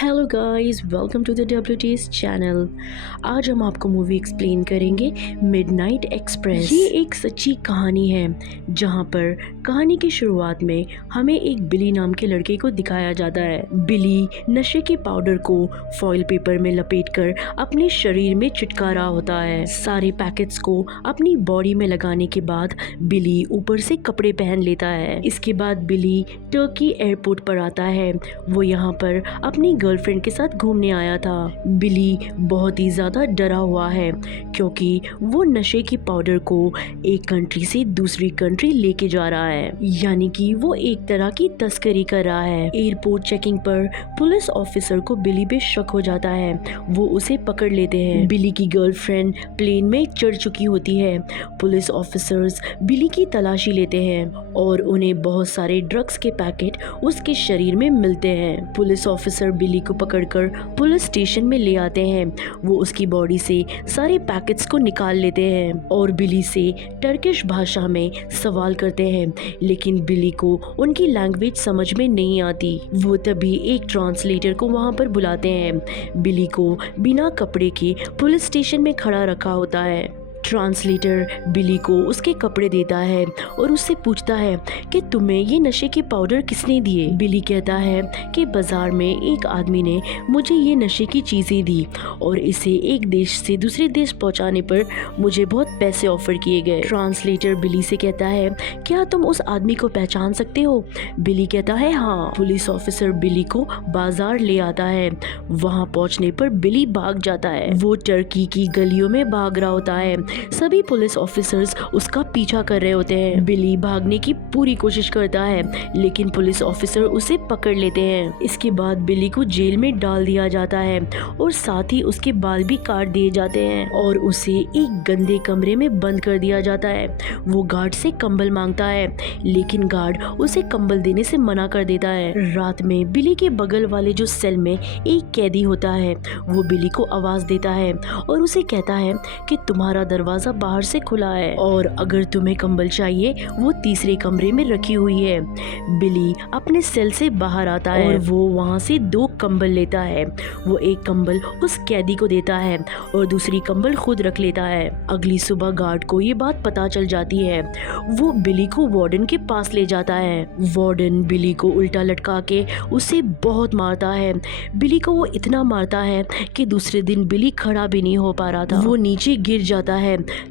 Hello guys, welcome to the WTS channel. आज हम आपको मूवी एक्सप्लेन करेंगे मिडनाइट एक्सप्रेस। ये एक सच्ची कहानी है जहां पर कहानी की शुरुआत में हमें एक बिली नाम के लड़के को दिखाया जाता है। बिली नशे के पाउडर को फॉइल पेपर में लपेटकर अपने शरीर में चिटका रहा होता है। सारे पैकेट्स को अपनी बॉडी में लगाने के बाद बिली ऊपर से कपड़े पहन लेता है। इसके बाद बिली टर्की एयरपोर्ट पर आता है। वो यहाँ पर अपनी गर्लफ्रेंड के साथ घूमने आया था। बिली बहुत ही ज्यादा डरा हुआ है क्योंकि वो नशे की पाउडर को एक कंट्री से दूसरी कंट्री लेके जा रहा है, यानी कि वो एक तरह की तस्करी कर रहा है। एयरपोर्ट चेकिंग पर पुलिस ऑफिसर को बिली पे शक हो जाता है। वो उसे पकड़ लेते हैं। बिली की गर्लफ्रेंड प्लेन में चढ़ चुकी होती है। पुलिस ऑफिसर्स बिली की तलाशी लेते हैं और उन्हें बहुत सारे ड्रग्स के पैकेट उसके शरीर में मिलते हैं। पुलिस ऑफिसर बिली को पकड़कर पुलिस स्टेशन में ले आते हैं। वो उसकी बॉडी से सारे पैकेट्स को निकाल लेते हैं और बिली से टर्किश भाषा में सवाल करते हैं, लेकिन बिली को उनकी लैंग्वेज समझ में नहीं आती। वो तभी एक ट्रांसलेटर को वहां पर बुलाते हैं। बिली को बिना कपड़े के पुलिस स्टेशन में खड़ा रखा होता है। ट्रांसलेटर बिली को उसके कपड़े देता है और उससे पूछता है कि तुम्हें ये नशे के पाउडर किसने दिए। बिली कहता है कि बाजार में एक आदमी ने मुझे ये नशे की चीजें दी और इसे एक देश से दूसरे देश पहुंचाने पर मुझे बहुत पैसे ऑफर किए गए। ट्रांसलेटर बिली से कहता है, क्या तुम उस आदमी को पहचान सकते हो? बिली कहता है हाँ। पुलिस ऑफिसर बिली को बाजार ले आता है। वहाँ पहुँचने पर बिली भाग जाता है। वो टर्की की गलियों में भाग रहा होता है। सभी पुलिस ऑफिसर्स उसका पीछा कर रहे होते हैं। बिली भागने की पूरी कोशिश करता है, लेकिन पुलिस ऑफिसर उसे पकड़ लेते हैं। इसके बाद बिली को जेल में डाल दिया जाता है और साथ ही उसके बाल भी काट दिए जाते हैं और उसे एक गंदे कमरे में बंद कर दिया जाता है। वो गार्ड से कंबल मांगता है, लेकिन गार्ड उसे कंबल देने से मना कर देता है। रात में बिली के बगल वाले जो सेल में एक कैदी होता है, वो बिली को आवाज देता है और उसे कहता है कि तुम्हारा दरवाजा बाहर से खुला है और अगर तुम्हें कंबल चाहिए वो तीसरे कमरे में रखी हुई है। बिली अपने सेल से बाहर आता है और वो वहाँ से 2 कंबल लेता है। वो एक कंबल उस कैदी को देता है और दूसरी कंबल खुद रख लेता है। अगली सुबह गार्ड को ये बात पता चल जाती है। वो बिली को वार्डन के पास ले जाता है। वार्डन बिली को उल्टा लटका के उसे बहुत मारता है। बिली को वो इतना मारता है कि दूसरे दिन बिली खड़ा भी नहीं हो पा रहा था। वो नीचे गिर जाता है।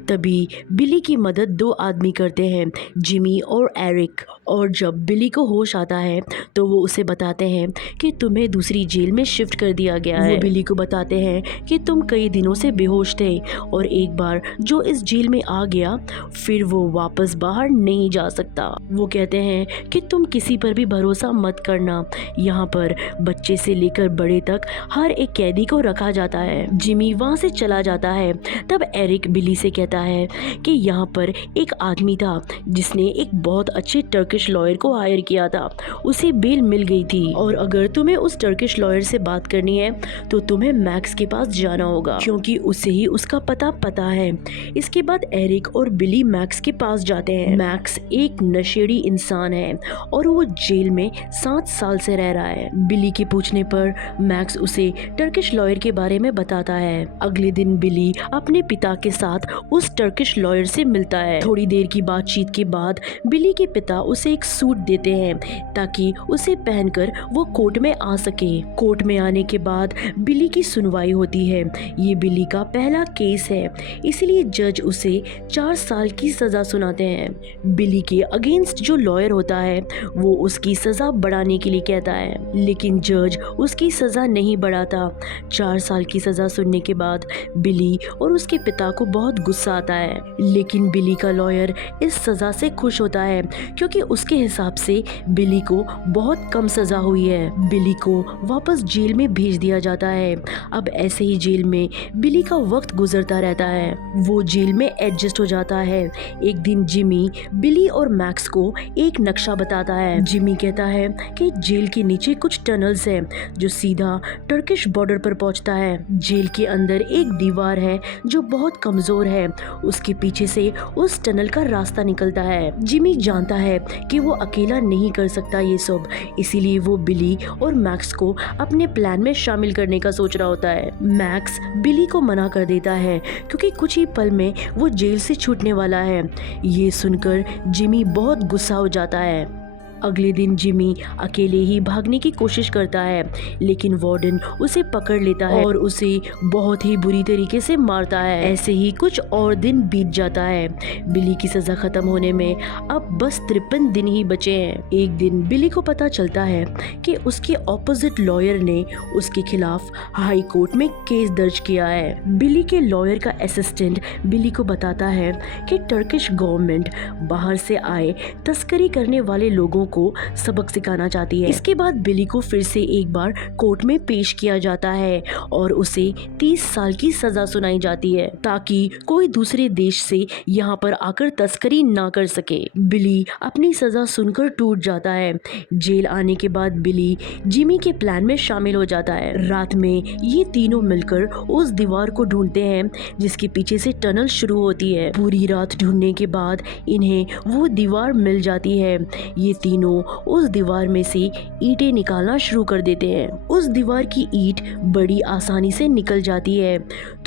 तभी बिली की मदद 2 आदमी करते हैं, जिमी और एरिक। और जब बिली को होश आता है तो वो उसे बताते हैं कि तुम्हें दूसरी जेल में शिफ्ट कर दिया गया है। वो बिली को बताते हैं कि तुम कई दिनों से बेहोश थे और एक बार जो इस जेल में आ गया फिर वो वापस बाहर नहीं जा सकता। वो कहते हैं कि तुम किसी पर भी भरोसा मत करना। यहाँ पर बच्चे से लेकर बड़े तक हर एक कैदी को रखा जाता है। जिमी वहाँ से चला जाता है। तब एरिक बिली से कहता है कि यहाँ पर एक आदमी था जिसने एक बहुत अच्छे टर्किश लॉयर को हायर किया था। उसे बेल मिल गई थी और अगर तुम्हें उस टर्किश लॉयर से बात करनी है तो तुम्हें मैक्स के पास जाना होगा क्योंकि उसे ही उसका पता है। इसके बाद एरिक और बिली मैक्स के पास जाते हैं। मैक्स एक नशेड़ी इंसान है और वो जेल में 7 साल से रह रहा है। बिली के पूछने पर मैक्स उसे टर्किश लॉयर के बारे में बताता है। अगले दिन बिली अपने पिता के साथ उस टर्किश लॉयर से मिलता है। थोड़ी देर की बातचीत के बाद बिली के पिता उसे एक सूट देते हैं ताकि उसे पहनकर वो कोर्ट में आ सके। कोर्ट में आने के बाद बिली की सुनवाई होती है। ये बिली का पहला केस है, इसलिए जज उसे 4 साल की सजा सुनाते हैं। बिली के अगेंस्ट जो लॉयर होता है वो उसकी सजा बढ़ाने के लिए कहता है, लेकिन जज उसकी सजा नहीं बढ़ाता। 4 साल की सजा सुनने के बाद बिली और उसके पिता को बहुत गुस्सा आता है, लेकिन बिली का लॉयर इस सजा से खुश होता है क्योंकि उसके हिसाब से बिली को बहुत कम सजा हुई है। बिली को वापस जेल में भेज दिया जाता है। अब ऐसे ही जेल में बिली का वक्त गुजरता रहता है। वो जेल में एडजस्ट हो जाता है। एक दिन जिमी बिली और मैक्स को एक नक्शा बताता है। जिमी कहता है कि जेल के नीचे कुछ टनल्स हैं जो सीधा टर्किश बॉर्डर पर पहुंचता है। जेल के अंदर एक दीवार है जो बहुत कमजोर फ्लोर है उसके पीछे से उस टनल का रास्ता निकलता है। जिमी जानता है कि वो अकेला नहीं कर सकता ये सब, इसीलिए वो बिली और मैक्स को अपने प्लान में शामिल करने का सोच रहा होता है। मैक्स बिली को मना कर देता है क्योंकि कुछ ही पल में वो जेल से छूटने वाला है। ये सुनकर जिमी बहुत गुस्सा हो जाता है। अगले दिन जिमी अकेले ही भागने की कोशिश करता है, लेकिन वार्डन उसे पकड़ लेता है और उसे बहुत ही बुरी तरीके से मारता है। ऐसे ही कुछ और दिन बीत जाता है। बिली की सजा खत्म होने में अब बस 53 दिन ही बचे हैं। एक दिन बिली को पता चलता है कि उसके ऑपोजिट लॉयर ने उसके खिलाफ हाई कोर्ट में केस दर्ज किया है। बिली के लॉयर का असिस्टेंट बिली को बताता है कि टर्किश गवर्नमेंट बाहर से आए तस्करी करने वाले लोगों को सबक सिखाना चाहती है। इसके बाद बिली को फिर से एक बार कोर्ट में पेश किया जाता है और उसे 30 साल की सजा सुनाई जाती है ताकि कोई दूसरे देश से यहाँ पर आकर तस्करी ना कर सके। बिली अपनी सजा सुनकर टूट जाता है। जेल आने के बाद बिली जिमी के प्लान में शामिल हो जाता है। रात में ये तीनों मिलकर उस दीवार को ढूंढते हैं जिसके पीछे से टनल शुरू होती है। पूरी रात ढूंढने के बाद इन्हें वो दीवार मिल जाती है। ये तीनों उस दीवार में से ईंटें निकालना शुरू कर देते हैं। उस दीवार की ईंट बड़ी आसानी से निकल जाती है।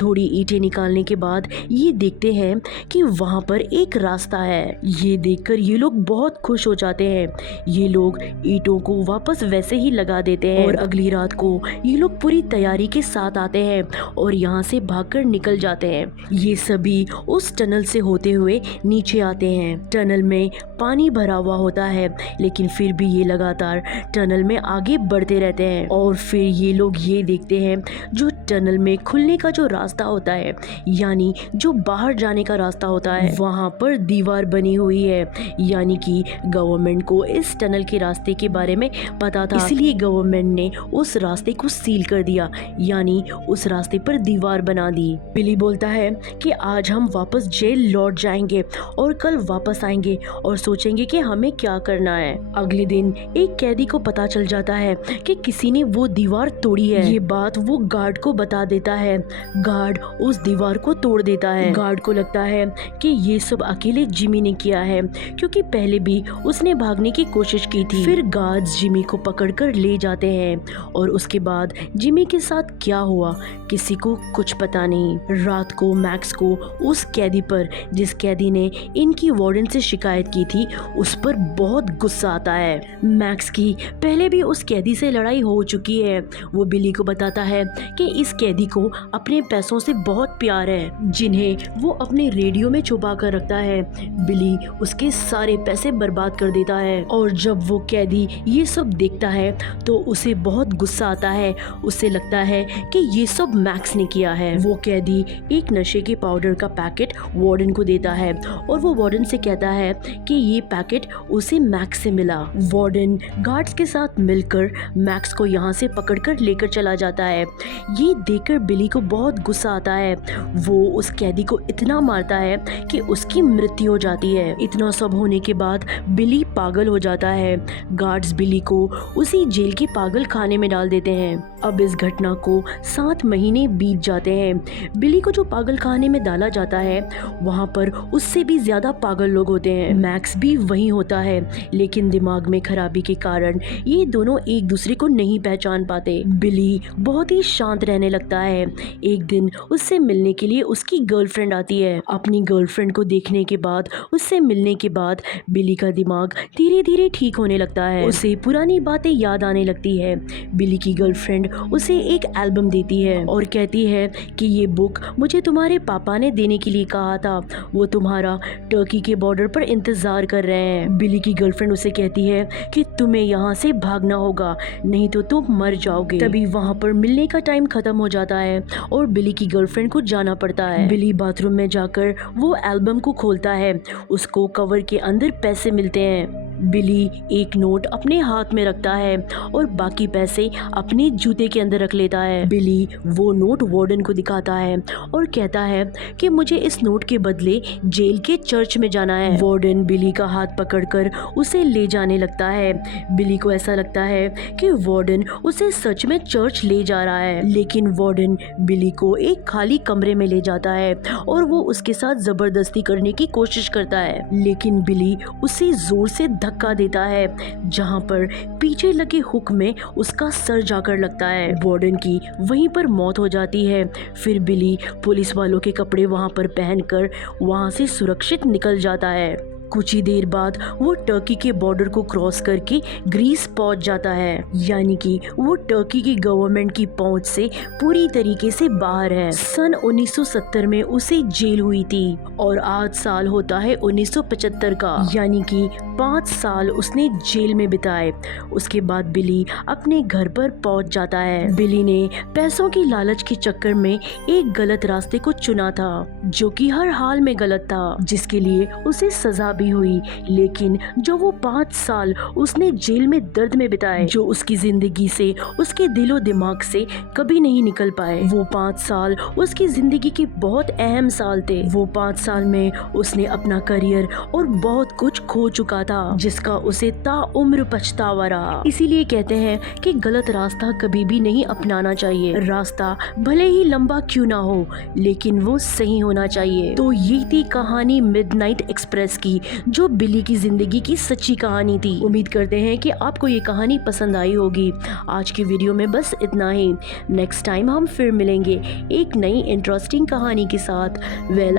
थोड़ी ईंटें निकालने के बाद ये देखते हैं कि वहाँ पर एक रास्ता है। ये देखकर ये लोग बहुत खुश हो जाते हैं। ये लोग ईंटों को वापस वैसे ही लगा देते हैं और अगली रात को ये लोग पूरी तैयारी के साथ आते हैं और यहाँ से भागकर निकल जाते हैं। ये सभी उस टनल से होते हुए नीचे आते हैं। टनल में पानी भरा हुआ होता है, लेकिन फिर भी ये लगातार टनल में आगे बढ़ते रहते हैं और फिर ये लोग ये देखते हैं जो टनल में खुलने का जो रास्ता होता है, यानी जो बाहर जाने का रास्ता होता है, वहाँ पर दीवार बनी हुई है। यानी कि गवर्नमेंट को इस टनल के रास्ते के बारे में पता था, इसलिए गवर्नमेंट ने उस रास्ते को सील कर दिया, यानी उस रास्ते पर दीवार बना दी। बिली बोलता है कि आज हम वापस जेल लौट जाएंगे और कल वापस आएंगे और सोचेंगे कि हमें क्या करना है। अगले दिन एक कैदी को पता चल जाता है कि किसी ने वो दीवार तोड़ी है। ये बात वो गार्ड को बता देता है। गार्ड उस दीवार को तोड़ देता है। गार्ड को लगता है कि ये सब अकेले जिमी ने किया है क्योंकि पहले भी उसने भागने की कोशिश की थी। फिर गार्ड्स जिमी को पकड़कर ले जाते हैं और उसके बाद जिमी के साथ क्या हुआ किसी को कुछ पता नहीं। रात को मैक्स को उस कैदी पर, जिस कैदी ने इनकी वार्डन से शिकायत की थी, उस पर बहुत गुस्सा आता है। मैक्स की पहले भी उस कैदी से लड़ाई हो चुकी है। वो बिली को बताता है कि इस कैदी को अपने पैसों से बहुत प्यार है, जिन्हें वो अपने रेडियो में छुपा कर रखता है। बिली उसके सारे पैसे बर्बाद कर देता है और जब वो कैदी ये सब देखता है तो उसे बहुत गुस्सा आता है। उसे लगता है कि ये सब मैक्स ने किया है। वो कैदी एक नशे के पाउडर का पैकेट वार्डन को देता है और वो वार्डन से कहता है कि ये पैकेट उसे मैक्स से मिला। वार्डन गार्ड्स के साथ मिलकर मैक्स को यहाँ से पकड़कर लेकर चला जाता है। ये देखकर बिली को बहुत गुस्सा आता है। वो उस कैदी को इतना मारता है कि उसकी मृत्यु हो जाती है। इतना सब होने के बाद बिली पागल हो जाता है। गार्ड्स बिली को उसी जेल के पागल खाने में डाल देते हैं। अब इस घटना को 7 महीने बीत जाते हैं। बिली को जो पागल खाने में डाला जाता है वहाँ पर उससे भी ज्यादा पागल लोग होते हैं। मैक्स भी वहीं होता है, लेकिन दिमाग में खराबी के कारण ये दोनों एक दूसरे को नहीं पहचान पाते। बिली बहुत ही शांत रहने लगता है। एक दिन उससे मिलने के लिए उसकी गर्लफ्रेंड आती है। अपनी गर्लफ्रेंड को देखने के बाद, उससे मिलने के बाद बिली का दिमाग धीरे धीरे ठीक होने लगता है। उसे पुरानी बातें याद आने लगती है। बिली की गर्लफ्रेंड उसे एक एल्बम देती है और कहती है कि ये बुक मुझे तुम्हारे पापा ने देने के लिए कहा था, वो तुम्हारा टर्की के बॉर्डर पर इंतजार कर रहे हैं। बिली की गर्लफ्रेंड उसे कहती है कि तुम्हें यहाँ से भागना होगा, नहीं तो तुम मर जाओगे। तभी वहाँ पर मिलने का टाइम खत्म हो जाता है और बिली की गर्लफ्रेंड को जाना पड़ता है। बिली बाथरूम में जाकर वो एल्बम को खोलता है। उसको कवर के अंदर पैसे मिलते हैं। बिली एक नोट अपने हाथ में रखता है और बाकी पैसे अपने जूते के अंदर रख लेता है। बिली वो नोट वार्डन को दिखाता है और कहता है कि मुझे इस नोट के बदले जेल के चर्च में जाना है। वार्डन बिली का हाथ पकड़कर उसे ले जाने लगता है। बिली को ऐसा लगता है कि वार्डन उसे सच में चर्च ले जा रहा है, लेकिन वार्डन बिली को एक खाली कमरे में ले जाता है और वो उसके साथ जबरदस्ती करने की कोशिश करता है, लेकिन बिली उसे जोर से धक्का देता है जहां पर पीछे लगे हुक में उसका सर जाकर लगता है। वार्डन की वहीं पर मौत हो जाती है। फिर बिली पुलिस वालों के कपड़े वहां पर पहनकर वहां से सुरक्षित निकल जाता है। कुछ ही देर बाद वो टर्की के बॉर्डर को क्रॉस करके ग्रीस पहुंच जाता है, यानी कि वो टर्की की गवर्नमेंट की पहुंच से पूरी तरीके से बाहर है। सन 1970 में उसे जेल हुई थी और आज साल होता है 1975 का, यानी कि 5 साल उसने जेल में बिताए। उसके बाद बिली अपने घर पर पहुंच जाता है। बिली ने पैसों की लालच के चक्कर में एक गलत रास्ते को चुना था, जो कि हर हाल में गलत था, जिसके लिए उसे सजा भी हुई। लेकिन जो वो 5 साल उसने जेल में दर्द में बिताए, जो उसकी जिंदगी से, उसके दिलो दिमाग से कभी नहीं निकल पाए, वो 5 साल उसकी जिंदगी के बहुत अहम साल थे। वो 5 साल में उसने अपना करियर और बहुत कुछ खो चुका था, जिसका उसे ताउम्र पछतावा रहा। इसीलिए कहते हैं कि गलत रास्ता कभी भी नहीं अपनाना चाहिए। रास्ता भले ही लंबा क्यों ना हो, लेकिन वो सही होना चाहिए। तो ये थी कहानी मिडनाइट एक्सप्रेस की, जो बिली की जिंदगी की सच्ची कहानी थी। उम्मीद करते हैं कि आपको ये कहानी पसंद आई होगी। आज की वीडियो में बस इतना ही। नेक्स्ट टाइम हम फिर मिलेंगे एक नई इंटरेस्टिंग कहानी के साथ।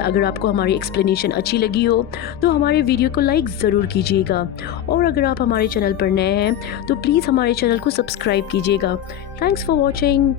अगर आपको हमारी एक्सप्लेनेशन अच्छी लगी हो तो हमारे वीडियो को लाइक ज़रूर कीजिएगा, और अगर आप हमारे चैनल पर नए हैं तो प्लीज़ हमारे चैनल को सब्सक्राइब कीजिएगा। Thanks for watching.